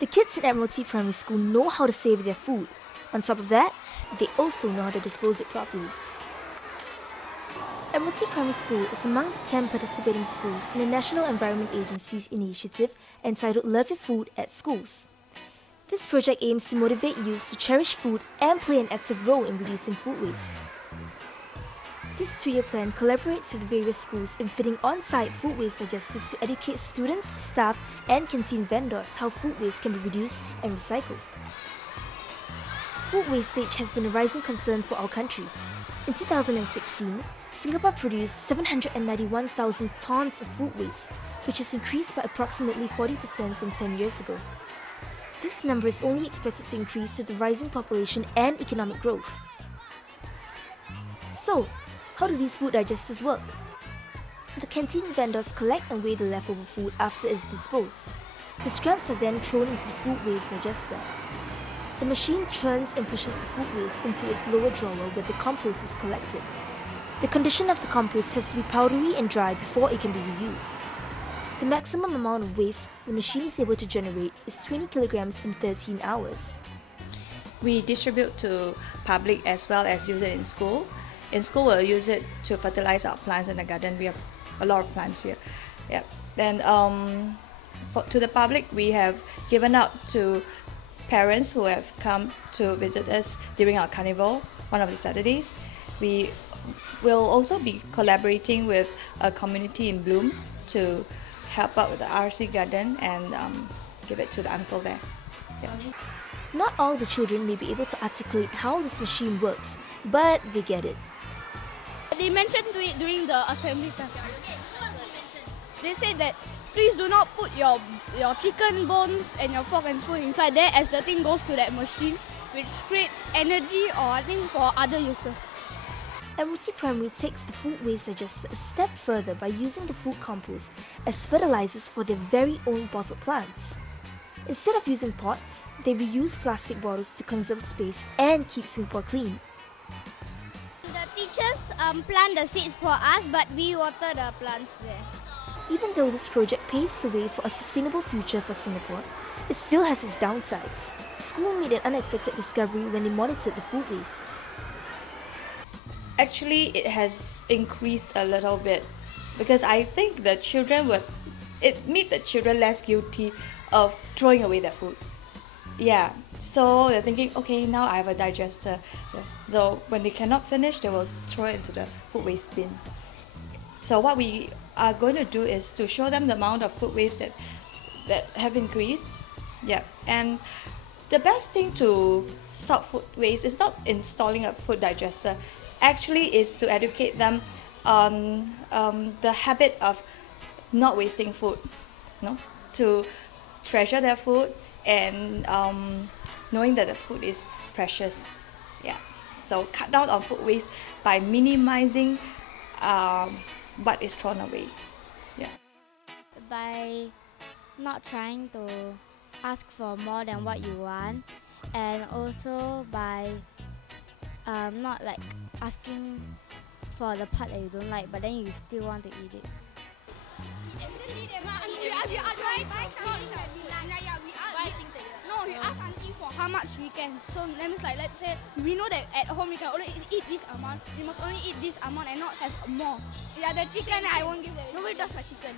The kids in Admiralty Primary School know how to save their food. On top of that, they also know how to dispose it properly. Admiralty Primary School is among the 10 participating schools in the National Environment Agency's initiative entitled Love Your Food at Schools. This project aims to motivate youth to cherish food and play an active role in reducing food waste. This 2-year plan collaborates with various schools in fitting on-site food waste digesters to educate students, staff, and canteen vendors how food waste can be reduced and recycled. Food wastage has been a rising concern for our country. In 2016, Singapore produced 791,000 tons of food waste, which has increased by approximately 40% from 10 years ago. This number is only expected to increase with the rising population and economic growth. So, how do these food digesters work? The canteen vendors collect and weigh the leftover food after it's disposed. The scraps are then thrown into the food waste digester. The machine churns and pushes the food waste into its lower drawer where the compost is collected. The condition of the compost has to be powdery and dry before it can be reused. The maximum amount of waste the machine is able to generate is 20 kilograms in 13 hours. We distribute to public as well as use it in school. In school, we'll use it to fertilize our plants in the garden. We have a lot of plants here. Yep. Then to the public, we have given out to parents who have come to visit us during our carnival, one of the Saturdays. We will also be collaborating with a community in Bloom to help out with the RC garden and give it to the uncle there. Yeah. Not all the children may be able to articulate how this machine works, but they get it. They mentioned to it during the assembly time. They said that please do not put your chicken bones and your fork and spoon inside there as the thing goes to that machine, which creates energy or I think for other uses. Admiralty Primary takes the food waste digester a step further by using the food compost as fertilizers for their very own bottled plants. Instead of using pots, they reuse plastic bottles to conserve space and keep Singapore clean. The teachers plant the seeds for us, but we water the plants there. Even though this project paves the way for a sustainable future for Singapore, it still has its downsides. The school made an unexpected discovery when they monitored the food waste. Actually, it has increased a little bit because I think the children it made the children less guilty of throwing away their food. Yeah, so they're thinking, okay, now I have a digester. Yeah. So when they cannot finish, they will throw it into the food waste bin. So what we are going to do is to show them the amount of food waste that have increased. Yeah, and the best thing to stop food waste is not installing a food digester. Actually, is to educate them on the habit of not wasting food, to treasure their food and knowing that the food is precious. Yeah, so cut down on food waste by minimizing what is thrown away. Yeah. By not trying to ask for more than what you want, and also by not like asking for the part that you don't like, but then you still want to eat it. We ask auntie for how much we can. So that means like, let's say we know that at home we can only eat this amount. We must only eat this amount and not have more. Yeah, the chicken I won't give. Nobody does like chicken.